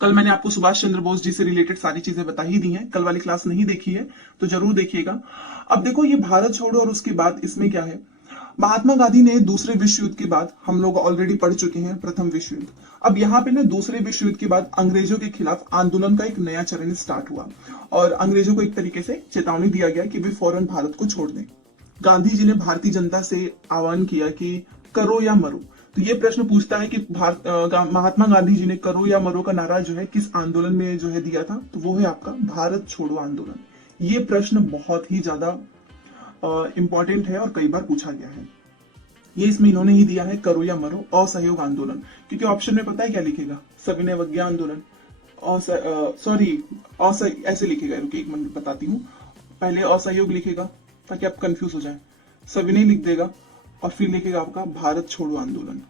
कल मैंने आपको सुभाष चंद्र बोस जी से रिलेटेड सारी चीजें बता ही दी हैं, कल वाली क्लास नहीं देखी है तो जरूर देखिएगा। अब देखो ये भारत छोड़ो और उसके बाद इसमें क्या है, महात्मा गांधी ने दूसरे विश्व युद्ध के बाद, हम लोग ऑलरेडी पढ़ चुके हैं प्रथम विश्व युद्ध, अब यहाँ पे ना दूसरे विश्व युद्ध के बाद अंग्रेजों के खिलाफ आंदोलन का एक नया चरण स्टार्ट हुआ और अंग्रेजों को एक तरीके से चेतावनी दिया गया कि वे फौरन भारत को छोड़ दें। गांधी जी ने भारतीय जनता से आह्वान किया कि करो या मरो। तो ये प्रश्न पूछता है कि महात्मा गांधी जी ने करो या मरो का नारा जो है किस आंदोलन में जो है दिया था, तो वो है आपका भारत छोड़ो आंदोलन। ये प्रश्न बहुत ही ज्यादा इंपॉर्टेंट है और कई बार पूछा गया है। ये इसमें इन्होंने ही दिया है करो या मरो असहयोग आंदोलन, क्योंकि ऑप्शन में पता है क्या लिखेगा, सविनय अवज्ञा आंदोलन, सॉरी ऐसे लिखेगा, रुकिए एक मिनट बताती हूँ। पहले असहयोग लिखेगा ताकि आप कंफ्यूज हो जाए, सविनय लिख देगा और फिर लिखेगा आपका भारत छोड़ो आंदोलन।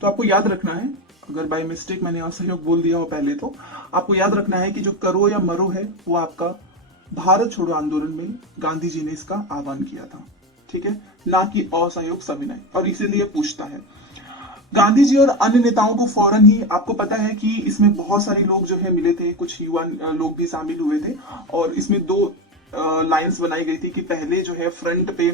तो आपको याद रखना है, अगर बाय मिस्टेक मैंने असहयोग बोल दिया हो पहले, तो आपको याद रखना है कि जो करो या मरो है वो आपका भारत छोड़ो आंदोलन में गांधी जी ने इसका आह्वान किया था, ठीक है, ना कि असहयोग सविनय। और इसीलिए पूछता है गांधी जी और अन्य नेताओं को फौरन ही, आपको पता है कि इसमें बहुत सारे लोग जो है मिले थे, कुछ युवा लोग भी शामिल हुए थे और इसमें दो लाइंस बनाई गई थी कि पहले जो है फ्रंट पे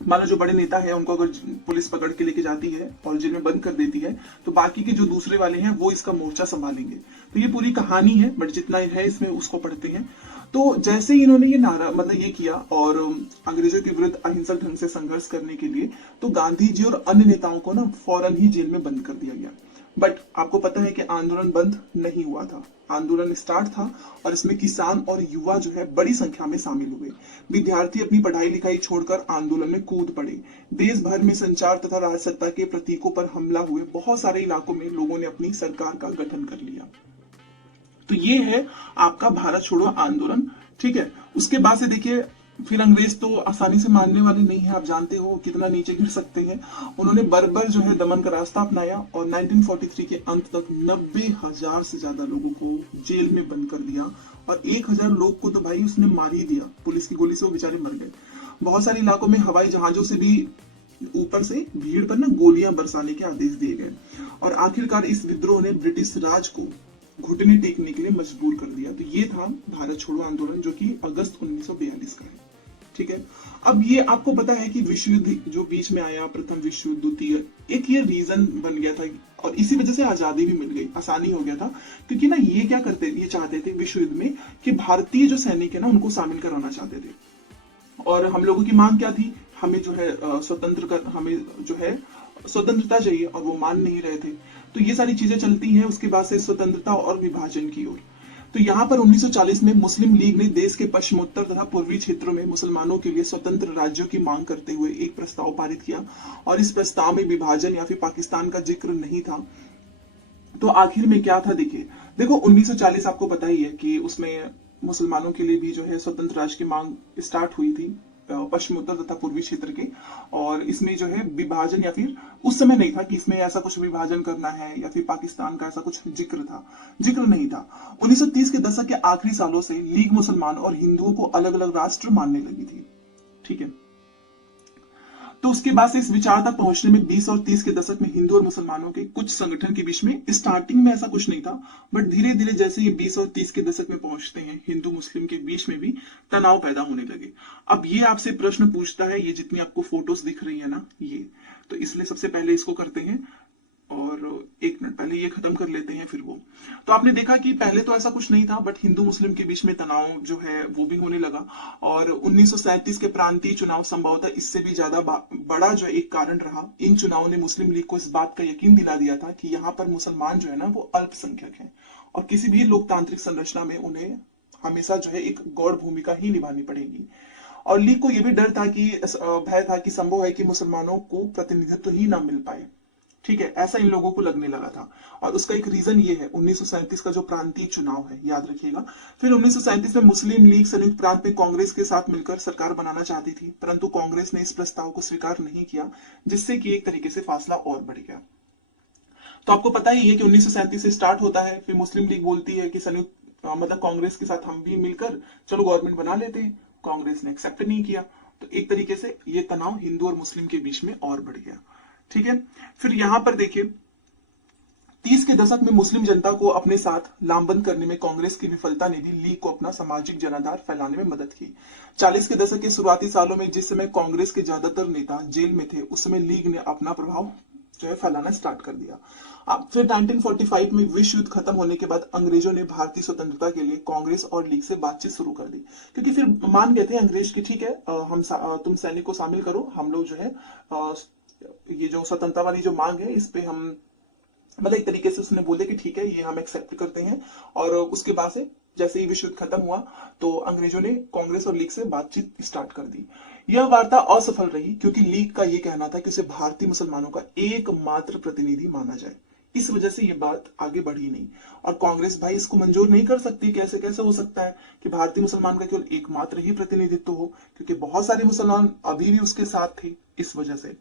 मानो जो बड़े नेता है उनको अगर पुलिस पकड़ के लेके जाती है और जेल में बंद कर देती है तो बाकी के जो दूसरे वाले हैं वो इसका मोर्चा संभालेंगे। तो ये पूरी कहानी है, बट जितना है इसमें उसको पढ़ते हैं। तो जैसे ही इन्होंने ये नारा मतलब ये किया और अंग्रेजों के विरुद्ध अहिंसक ढंग से संघर्ष करने के लिए, तो गांधी जी और अन्य नेताओं को ना फौरन ही जेल में बंद कर दिया गया। बट आपको पता है कि आंदोलन बंद नहीं हुआ था, आंदोलन स्टार्ट था और इसमें किसान और युवा जो है बड़ी संख्या में शामिल हुए। विद्यार्थी अपनी पढ़ाई लिखाई छोड़कर आंदोलन में कूद पड़े। देश भर में संचार तथा राजसत्ता के प्रतीकों पर हमला हुए, बहुत सारे इलाकों में लोगों ने अपनी सरकार का गठन कर लिया। तो ये है आपका भारत छोड़ो आंदोलन, ठीक है। उसके बाद से देखिए फिर अंग्रेज तो आसानी से मानने वाले नहीं है, आप जानते हो कितना नीचे गिर सकते हैं। उन्होंने बर्बर जो है दमन का रास्ता अपनाया और 1943 के अंत तक 90,000 से ज्यादा लोगों को जेल में बंद कर दिया और 1,000 लोग को तो भाई उसने मार ही दिया, पुलिस की गोली से वो बेचारे मर गए। बहुत सारे इलाकों में हवाई जहाजों से भी ऊपर से भीड़ पर ना गोलियां बरसाने के आदेश दिए गए और आखिरकार इस विद्रोह ने ब्रिटिश राज को घुटने टेकने के लिए मजबूर कर दिया। तो ये था भारत छोड़ो आंदोलन जो कि अगस्त 1942 का है, ठीक है। अब ये आपको पता है कि विश्व युद्ध जो बीच में आया, प्रथम विश्व युद्ध, द्वितीय, एक ये रीजन बन गया था और इसी वजह से आजादी भी मिल गई, आसानी हो गया था। क्योंकि ना ये क्या करते, ये चाहते थे विश्व युद्ध में कि भारतीय जो सैनिक है ना उनको शामिल कराना चाहते थे और हम लोगों की मांग क्या थी, हमें जो है हमें जो है स्वतंत्रता चाहिए और वो मान नहीं रहे थे। तो ये सारी चीजें चलती हैं, उसके बाद से स्वतंत्रता और विभाजन की ओर। तो यहाँ पर 1940 में मुस्लिम लीग ने देश के पश्चिमोत्तर तथा पूर्वी क्षेत्रों में मुसलमानों के लिए स्वतंत्र राज्यों की मांग करते हुए एक प्रस्ताव पारित किया और इस प्रस्ताव में विभाजन या फिर पाकिस्तान का जिक्र नहीं था। तो आखिर में क्या था, देखिए देखो 1940 आपको पता ही है कि उसमें मुसलमानों के लिए भी जो है स्वतंत्र राज्य की मांग स्टार्ट हुई थी पश्चिमोत्तर तथा पूर्वी क्षेत्र के। और इसमें जो है विभाजन या फिर उस समय नहीं था कि इसमें ऐसा कुछ विभाजन करना है या फिर पाकिस्तान का ऐसा कुछ जिक्र नहीं था। 1930 के दशक के आखिरी सालों से लीग मुसलमान और हिंदुओं को अलग अलग राष्ट्र मानने लगी थी, ठीक है। तो उसके बाद से इस विचार तक पहुंचने में 20 और 30 के दशक में हिंदू और मुसलमानों के कुछ संगठन के बीच में स्टार्टिंग में ऐसा कुछ नहीं था, बट धीरे धीरे जैसे ये 20 और 30 के दशक में पहुंचते हैं हिंदू मुस्लिम के बीच में भी तनाव पैदा होने लगे। अब ये आपसे प्रश्न पूछता है, ये जितनी आपको फोटोज दिख रही है ना ये, तो इसलिए सबसे पहले इसको करते हैं और एक मिनट पहले ये खत्म कर लेते हैं फिर वो। तो आपने देखा कि पहले तो ऐसा कुछ नहीं था, बट हिंदू मुस्लिम के बीच में तनाव जो है वो भी होने लगा और 1937 के प्रांतीय चुनाव संभवतः इससे भी ज्यादा बड़ा जो एक कारण रहा। इन चुनावों ने मुस्लिम लीग को इस बात का यकीन दिला दिया था कि यहाँ पर मुसलमान जो है ना वो अल्पसंख्यक है और किसी भी लोकतांत्रिक संरचना में उन्हें हमेशा जो है एक गौड़ भूमिका ही निभानी पड़ेगी। और लीग को यह भी डर था कि भय था कि संभव है कि मुसलमानों को प्रतिनिधित्व ही ना मिल पाए, ठीक है, ऐसा इन लोगों को लगने लगा था। और उसका एक रीजन ये है 1937 का जो प्रांतीय चुनाव है, याद रखिएगा। फिर 1937 में मुस्लिम लीग संयुक्त प्रांत में कांग्रेस के साथ मिलकर सरकार बनाना चाहती थी, परंतु कांग्रेस ने इस प्रस्ताव को स्वीकार नहीं किया, जिससे कि एक तरीके से फासला और बढ़ गया। तो आपको पता ही है कि 1937 से स्टार्ट होता है, फिर मुस्लिम लीग बोलती है कि संयुक्त मतलब कांग्रेस के साथ हम भी मिलकर चलो गवर्नमेंट बना लेते हैं, कांग्रेस ने एक्सेप्ट नहीं किया। तो एक तरीके से ये तनाव हिंदू और मुस्लिम के बीच में और बढ़ गया, ठीक है। फिर यहां पर देखिए 30 के दशक में मुस्लिम जनता को अपने साथ लामबंद करने में कांग्रेस की विफलता ने भी लीग को अपना सामाजिक जनाधार फैलाने में मदद की। 40 के दशक के शुरुआती सालों में जिस समय कांग्रेस के ज्यादातर नेता जेल में थे, उस समय लीग ने अपना प्रभाव जो है फैलाना स्टार्ट कर दिया। अब फिर 1945 में विश्व युद्ध खत्म होने के बाद अंग्रेजों ने भारतीय स्वतंत्रता के लिए कांग्रेस और लीग से बातचीत शुरू कर दी, क्योंकि फिर मान गए थे अंग्रेज की ठीक है, तुम सैनिक को शामिल करो, हम लोग जो है ये जो स्वतंत्रता वाली जो मांग है इस पे हम, मतलब एक तरीके से उसने बोले कि ठीक है ये हम एक्सेप्ट करते हैं। और उसके बाद से जैसे ही विश्व युद्ध खत्म हुआ तो अंग्रेजों ने कांग्रेस और लीग से बातचीत स्टार्ट कर दी। यह वार्ता असफल रही क्योंकि लीग का यह कहना था कि उसे भारतीय मुसलमानों का एकमात्र प्रतिनिधि माना जाए। इस वजह से ये बात आगे बढ़ी नहीं, और कांग्रेस भाई इसको मंजूर नहीं कर सकती। कैसे कैसे हो सकता है कि भारतीय मुसलमान का केवल एकमात्र ही प्रतिनिधित्व हो, क्योंकि बहुत सारे मुसलमान अभी भी उसके साथ थे। इस वजह से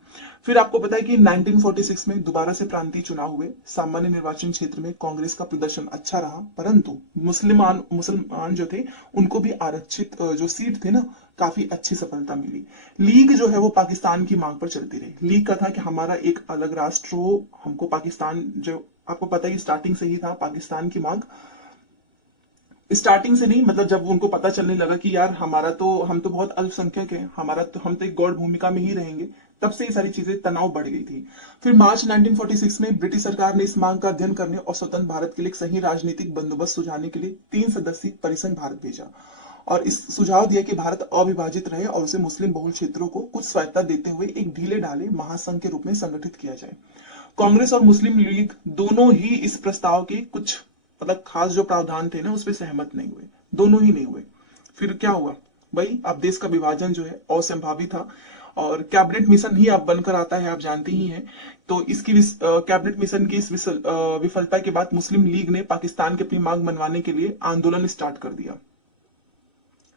फिर आपको पता है कि 1946 में दोबारा से प्रांतीय चुनाव हुए। सामान्य निर्वाचन क्षेत्र में कांग्रेस का प्रदर्शन अच्छा रहा, परंतु मुसलमान जो थे उनको भी आरक्षित जो सीट थे ना, काफी अच्छी सफलता मिली। लीग जो है वो पाकिस्तान की मांग पर चलती रही। लीग का था कि हमारा एक अलग राष्ट्र हो, हमको पाकिस्तान, जो आपको पता है स्टार्टिंग से ही था पाकिस्तान की मांग। स्टार्टिंग से नहीं, मतलब जब उनको पता चलने लगा कि यार हम तो बहुत अल्पसंख्यक हैं, हम तो एक गौड़ भूमिका में ही रहेंगे, तब से ये सारी चीजें तनाव बढ़ गई थी। फिर मार्च 1946 में ब्रिटिश सरकार ने इस मांग का अध्ययन करने और स्वतंत्र भारत के लिए एक सही राजनीतिक बंदोबस्त सुझाने के लिए 3 सदस्यीय परिसंघ भारत भेजा, और इस सुझाव दिया कि भारत अविभाजित रहे और उसे मुस्लिम बहुल क्षेत्रों को कुछ स्वायत्ता देते हुए एक ढीले ढाले महासंघ के रूप में संगठित किया जाए। कांग्रेस और मुस्लिम लीग दोनों ही इस प्रस्ताव के कुछ मतलब खास जो प्रावधान थे ना उस पर सहमत नहीं हुए, दोनों ही नहीं हुए। फिर क्या हुआ भाई, अब देश का विभाजन जो है असंभावी था, और कैबिनेट मिशन ही अब बनकर आता है, आप जानते ही हैं। तो इसकी कैबिनेट मिशन की इस विफलता के बाद मुस्लिम लीग ने पाकिस्तान की अपनी मांग मनवाने के लिए आंदोलन स्टार्ट कर दिया,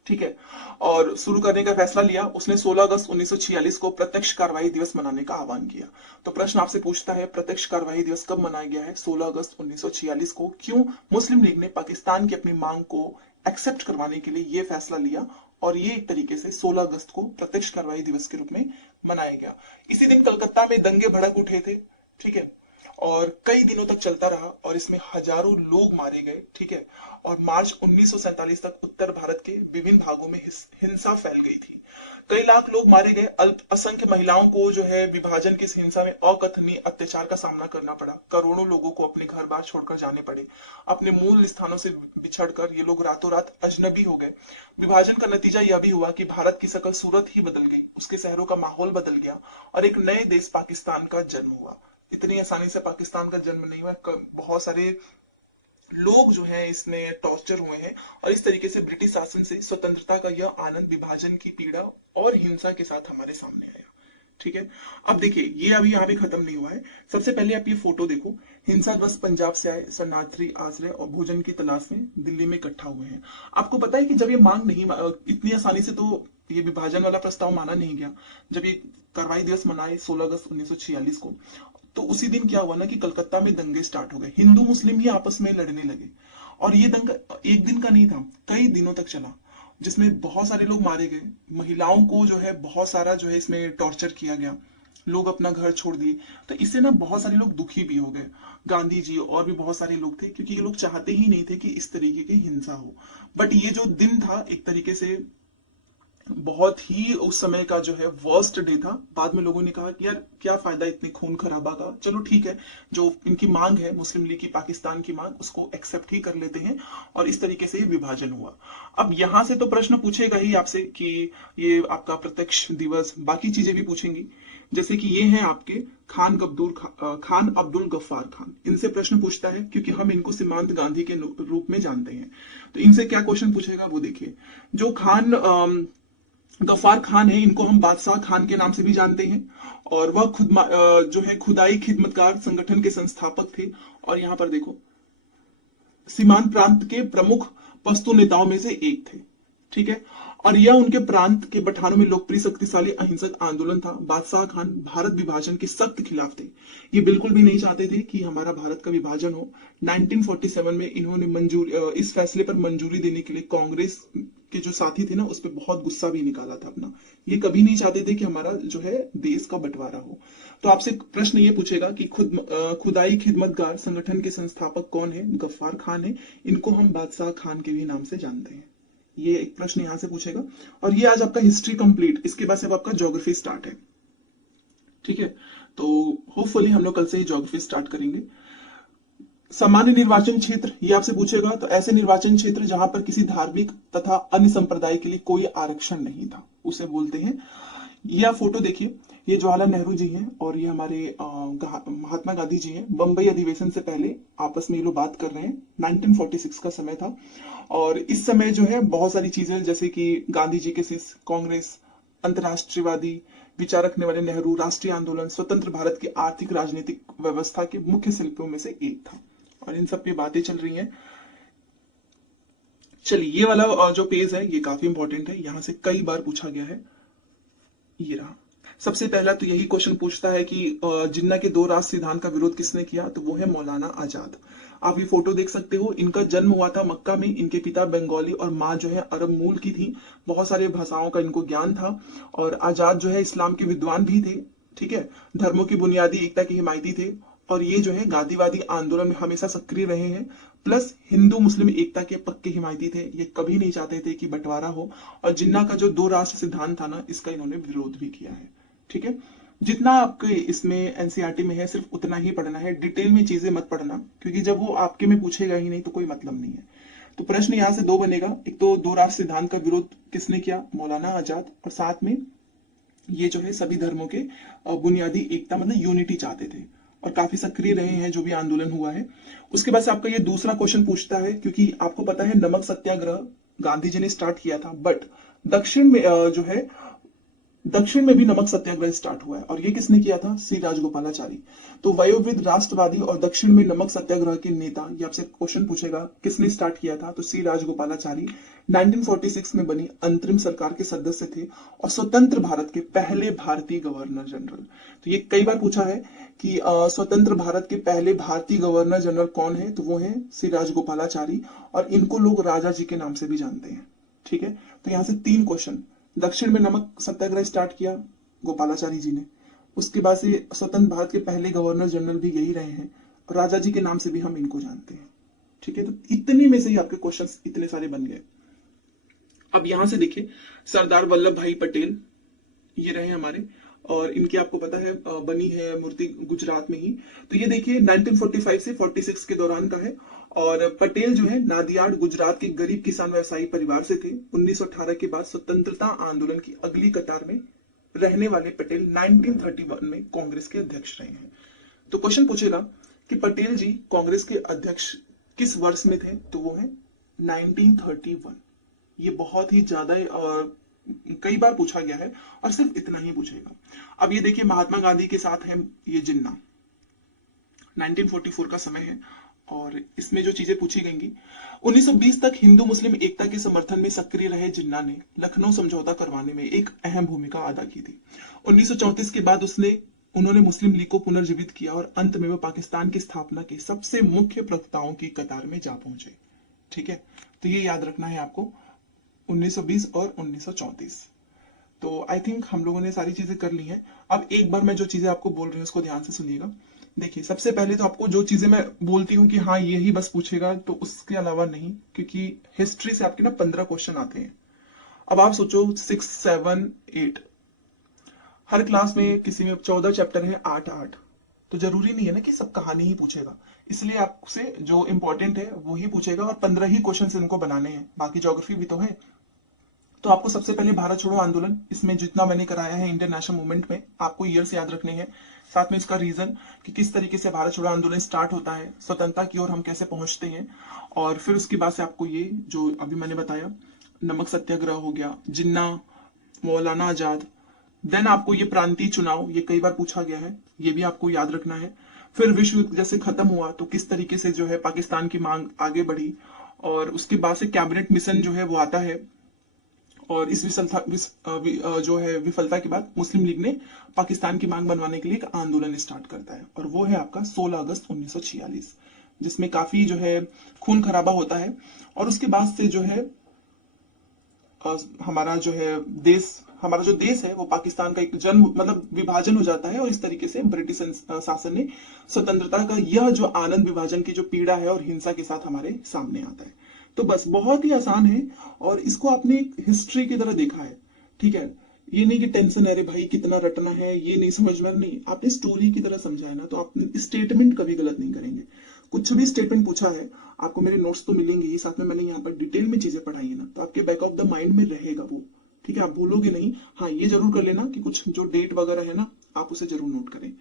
ठीक है, और शुरू करने का फैसला लिया। उसने 16 अगस्त 1946 को प्रत्यक्ष कार्रवाई दिवस मनाने का आह्वान किया। तो प्रश्न आपसे पूछता है, प्रत्यक्ष कार्रवाई दिवस कब मनाया गया है? 16 अगस्त 1946 को। क्यों? मुस्लिम लीग ने पाकिस्तान की अपनी मांग को एक्सेप्ट करवाने के लिए यह फैसला लिया, और ये एक तरीके से 16 अगस्त को प्रत्यक्ष कार्रवाई दिवस के रूप में मनाया गया। इसी दिन कलकत्ता में दंगे भड़क उठे थे, ठीक है, और कई दिनों तक चलता रहा, और इसमें हजारों लोग मारे गए, ठीक है, और मार्च 1947 तक उत्तर भारत के विभिन्न भागों में हिंसा फैल गई थी। कई लाख लोग मारे गए। असंख्य महिलाओं को जो है विभाजन की हिंसा में अकथनीय अत्याचार का सामना करना पड़ा। करोड़ों लोगों को अपने घर बार छोड़कर जाने पड़े। अपने मूल स्थानों से बिछड़कर ये लोग रातों रात अजनबी हो गए। विभाजन का नतीजा यह भी हुआ कि भारत की शकल सूरत ही बदल गई, उसके शहरों का माहौल बदल गया, और एक नए देश पाकिस्तान का जन्म हुआ। इतनी आसानी से पाकिस्तान का जन्म नहीं हुआ, बहुत सारे लोग जो हैं इसमें टॉर्चर हुए हैं, और इस तरीके से ब्रिटिश शासन से स्वतंत्रता का यह आनंद विभाजन की पीड़ा और हिंसा के साथ हमारे सामने आया, ठीक है। अब देखिए ये अभी यहाँ पे खत्म नहीं हुआ है। सबसे पहले आप ये फोटो देखो, हिंसाग्रस्त पंजाब से आए शरणार्थी आश्रय और भोजन की तलाश में दिल्ली में इकट्ठा हुए हैं। आपको पता है कि जब ये मांग नहीं इतनी आसानी से तो ये विभाजन वाला प्रस्ताव माना नहीं गया। जब ये कार्रवाई दिवस मनाए 16 अगस्त 1946 को, तो उसी दिन क्या हुआ ना कि कलकत्ता में दंगे स्टार्ट हो गए। हिंदू मुस्लिम ही आपस में लड़ने लगे, और ये दंगा एक दिन का नहीं था, कई दिनों तक चला, जिसमें बहुत सारे लोग मारे गए। महिलाओं को जो है बहुत सारा जो है इसमें टॉर्चर किया गया। लोग अपना घर छोड़ दिए। तो इससे ना बहुत सारे लोग दुखी भी हो गए। गांधी जी और भी बहुत सारे लोग थे, क्योंकि ये लोग चाहते ही नहीं थे कि इस तरीके की हिंसा हो। बट ये जो दिन था एक तरीके से बहुत ही उस समय का जो है वर्स्ट डे था। बाद में लोगों ने कहा कि यार क्या फायदा इतने खून खराबा का, चलो ठीक है, जो इनकी मांग है मुस्लिम लीग की पाकिस्तान की मांग, उसको एक्सेप्ट ही कर लेते हैं, और इस तरीके से विभाजन हुआ। अब यहां से तो प्रश्न पूछेगा ही आपसे कि ये आपका प्रत्यक्ष दिवस, बाकी चीजें भी पूछेंगी, जैसे कि ये हैं आपके खान अब्दुल गफ्फार खान। इनसे प्रश्न पूछता है क्योंकि हम इनको सीमांत गांधी के रूप में जानते हैं। तो इनसे क्या क्वेश्चन पूछेगा वो देखिए। जो गफ्फार खान है, इनको हम बादशाह खान के नाम से भी जानते हैं, और वह जो है खुदाई खिदमतगार संगठन के संस्थापक थे। और यहाँ पर देखो सीमांत प्रांत के प्रमुख पश्तो नेताओं में से एक थे, ठीक है, और यह उनके प्रांत के पठानों में लोकप्रिय शक्तिशाली अहिंसक आंदोलन था। बादशाह खान भारत विभाजन के सख्त खिलाफ थे। ये बिल्कुल भी नहीं चाहते थे कि हमारा भारत का विभाजन हो। 1947 में इन्होंने इस फैसले पर मंजूरी देने के लिए कांग्रेस के जो साथी थे ना उस पर बहुत गुस्सा भी निकाला था अपना। ये कभी नहीं चाहते थे कि हमारा जो है देश का बंटवारा हो। तो आपसे प्रश्न ये पूछेगा कि खुदाई खिदमतगार संगठन के संस्थापक कौन है? गफ्फार खान है। इनको हम बादशाह खान के भी नाम से जानते हैं। ये एक प्रश्न यहां से पूछेगा। और ये आज आपका हिस्ट्री कंप्लीट, इसके बाद से अब आपका ज्योग्राफी स्टार्ट है। ठीक है, तो होपफुली हम लोग कल से ही ज्योग्राफी स्टार्ट करेंगे। सामान्य निर्वाचन क्षेत्र ये आपसे पूछेगा, तो ऐसे निर्वाचन क्षेत्र जहां पर किसी धार्मिक तथा अन्य संप्रदाय के लिए कोई आरक्षण नहीं था उसे बोलते हैं। ये आप फोटो देखिए, ये जवाहरलाल नेहरू जी हैं और ये हमारे महात्मा गांधी जी हैं। बंबई अधिवेशन से पहले आपस में ये लोग बात कर रहे हैं। 1946 का समय था और इस समय जो है बहुत सारी चीजें जैसे कि गांधी जी के शिष्य, कांग्रेस, अंतरराष्ट्रीयवादी विचार रखने वाले नेहरू, राष्ट्रीय आंदोलन, स्वतंत्र भारत की आर्थिक राजनीतिक व्यवस्था के मुख्य शिल्पियों में से एक था और इन सब पे बातें चल रही हैं। चलिए, ये वाला जो पेज है ये काफी इंपॉर्टेंट है, यहां से कई बार पूछा गया है। ये रहा। सबसे पहला तो यही क्वेश्चन पूछता है कि जिन्ना के दो राष्ट्र सिद्धांत का विरोध किसने किया? तो वो है मौलाना आजाद। आप ये फोटो देख सकते हो, इनका जन्म हुआ था मक्का में। इनके पिता बंगाली और माँ जो है अरब मूल की थी। बहुत सारे भाषाओं का इनको ज्ञान था और आजाद जो है इस्लाम के विद्वान भी थे। ठीक है, धर्मों की बुनियादी एकता के हिमायती थे और ये जो है गांधीवादी आंदोलन में हमेशा सक्रिय रहे हैं। प्लस हिंदू मुस्लिम एकता के पक्के हिमायती थे। ये कभी नहीं चाहते थे कि बंटवारा हो। और जिन्ना का जो दो राष्ट्र सिद्धांत था ना, इसका इन्होंने विरोध भी किया है। ठीक है, जितना आपके इसमें एनसीईआरटी में है सिर्फ उतना ही पढ़ना है, डिटेल में चीजें मत पढ़ना, क्योंकि जब वो आपके में पूछेगा ही नहीं तो कोई मतलब नहीं है। तो प्रश्न यहाँ से दो बनेगा, एक तो दो राष्ट्र सिद्धांत का विरोध किसने किया? मौलाना आजाद। और साथ में ये जो है सभी धर्मों के बुनियादी एकता मतलब यूनिटी चाहते थे और काफी सक्रिय रहे हैं जो भी आंदोलन हुआ है। उसके बाद से आपका ये दूसरा क्वेश्चन पूछता है, क्योंकि आपको पता है नमक सत्याग्रह गांधी जी ने स्टार्ट किया था, बट दक्षिण में जो है दक्षिण में भी नमक सत्याग्रह स्टार्ट हुआ है और ये किसने किया था? सी राजगोपालाचारी। तो वयोवृद्ध राष्ट्रवादी और दक्षिण में नमक सत्याग्रह के नेता, ये आपसे क्वेश्चन पूछेगा किसने स्टार्ट किया था? तो सी राजगोपालाचारी 1946 में बनी अंतरिम सरकार के सदस्य थे और स्वतंत्र भारत के पहले भारतीय गवर्नर जनरल। तो ये कई बार पूछा है कि स्वतंत्र भारत के पहले भारतीय गवर्नर जनरल कौन है? तो वो है सी राजगोपालाचारी और इनको लोग राजा जी के नाम से भी जानते हैं। ठीक है, तो यहाँ से तीन क्वेश्चन। दक्षिण में नमक सत्याग्रह स्टार्ट किया गोपालाचारी जी ने, उसके बाद से स्वतंत्र भारत के पहले गवर्नर जनरल भी यही रहे हैं और राजा जी के नाम से भी हम इनको जानते हैं। ठीक है, तो इतने में से ही आपके क्वेश्चंस इतने सारे बन गए। अब यहां से देखिए, सरदार वल्लभ भाई पटेल ये रहे हमारे और इनकी आपको पता है बनी है मूर्ति गुजरात में ही। तो ये देखिए 1945 से 46 के दौरान का है और पटेल जो है नादियाड गुजरात के गरीब किसान व्यवसायी परिवार से थे। 1918 के बाद स्वतंत्रता आंदोलन की अगली कतार में रहने वाले पटेल 1931 में कांग्रेस के अध्यक्ष रहे हैं। तो क्वेश्चन पूछेगा कि पटेल जी कांग्रेस के अध्यक्ष किस वर्ष में थे? तो वो है 1931। ये बहुत ही ज्यादा कई बार पूछा गया है और सिर्फ इतना ही पूछेगा। अब ये देखिए महात्मा गांधी के साथ है ये जिन्ना, 1944 का समय है और इसमें जो चीजें पूछी गई 1920 तक हिंदू मुस्लिम एकता के समर्थन में सक्रिय रहे जिन्ना ने लखनऊ समझौता करवाने में एक अहम भूमिका अदा की थी। 1934 के बाद उन्होंने मुस्लिम लीग को पुनर्जीवित किया और अंत में वो पाकिस्तान की स्थापना के सबसे मुख्य प्रवक्ताओं की कतार में जा पहुंचे। ठीक है, तो ये याद रखना है आपको, 1920 और 1934। तो आई थिंक हम लोगों ने सारी चीजें कर ली हैं। अब एक बार मैं जो चीजें आपको बोल रही हूँ उसको ध्यान से सुनिएगा। देखिए, सबसे पहले तो आपको जो चीजें मैं बोलती हूँ कि हाँ यही बस पूछेगा, तो उसके अलावा नहीं, क्योंकि हिस्ट्री से आपके ना 15 क्वेश्चन आते हैं। अब आप सोचो 6, 7, 8, हर क्लास में किसी में 14 चैप्टर है, 8, तो जरूरी नहीं है ना कि सब कहानी ही पूछेगा। इसलिए आपसे जो इंपॉर्टेंट है वो ही पूछेगा और 15 ही क्वेश्चन इनको बनाने हैं, बाकी ज्योग्राफी भी तो है। तो आपको सबसे पहले भारत छोड़ो आंदोलन, इसमें जितना मैंने कराया है इंडियन नेशनल मूवमेंट में, आपको ईयर्स याद रखने हैं, साथ में इसका रीजन कि किस तरीके से भारत छोड़ो आंदोलन स्टार्ट होता है, स्वतंत्रता की ओर हम कैसे पहुंचते हैं, और फिर उसके बाद से आपको ये जो अभी मैंने बताया नमक सत्याग्रह हो गया, जिन्ना, मौलाना आजाद, देन आपको ये प्रांतीय चुनाव, ये कई बार पूछा गया है, ये भी आपको याद रखना है। फिर विश्व युद्ध जैसे खत्म हुआ तो किस तरीके से जो है पाकिस्तान की मांग आगे बढ़ी, और उसके बाद से कैबिनेट मिशन जो है वो आता है, और इस जो है विफलता के बाद मुस्लिम लीग ने पाकिस्तान की मांग बनवाने के लिए एक आंदोलन स्टार्ट करता है, और वो है आपका 16 अगस्त 1946, जिसमें काफी जो है खून खराबा होता है। और उसके बाद से जो है हमारा जो है देश, हमारा जो देश है वो पाकिस्तान का एक जन्म मतलब विभाजन हो जाता है, और इस तरीके से ब्रिटिश शासन ने स्वतंत्रता का यह जो आनंद विभाजन की जो पीड़ा है और हिंसा के साथ हमारे सामने आता है। तो बस बहुत ही आसान है, और इसको आपने हिस्ट्री की तरह देखा है, ठीक है। ये नहीं कि टेंशन, अरे भाई कितना रटना है, ये नहीं समझ में, नहीं, आपने स्टोरी की तरह समझा है ना, तो आप स्टेटमेंट कभी गलत नहीं करेंगे। कुछ भी स्टेटमेंट पूछा है, आपको मेरे नोट्स तो मिलेंगे ही, साथ में मैंने यहाँ पर डिटेल में चीजें पढ़ाई है ना, तो आपके बैक ऑफ द माइंड में रहेगा वो, ठीक है, आप भूलोगे नहीं। हाँ, ये जरूर कर लेना कि कुछ जो डेट वगैरह है ना, आप उसे जरूर नोट करें।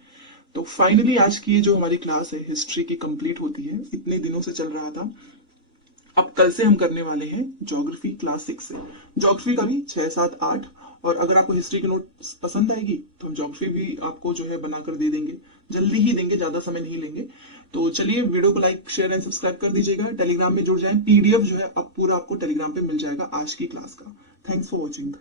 तो फाइनली आज की ये जो हमारी क्लास है हिस्ट्री की कंप्लीट होती है। इतने दिनों से चल रहा था, अब कल से हम करने वाले हैं ज्योग्राफी क्लास 6 से। ज्योग्राफी का भी 6, 7, 8, और अगर आपको हिस्ट्री की नोट पसंद आएगी तो हम ज्योग्राफी भी आपको जो है बनाकर दे देंगे, जल्दी ही देंगे, ज्यादा समय नहीं लेंगे। तो चलिए, वीडियो को लाइक, शेयर एंड सब्सक्राइब कर दीजिएगा। टेलीग्राम में जुड़ जाएं, पीडीएफ जो है अब पूरा आपको टेलीग्राम पे मिल जाएगा आज की क्लास का। Thanks for watching.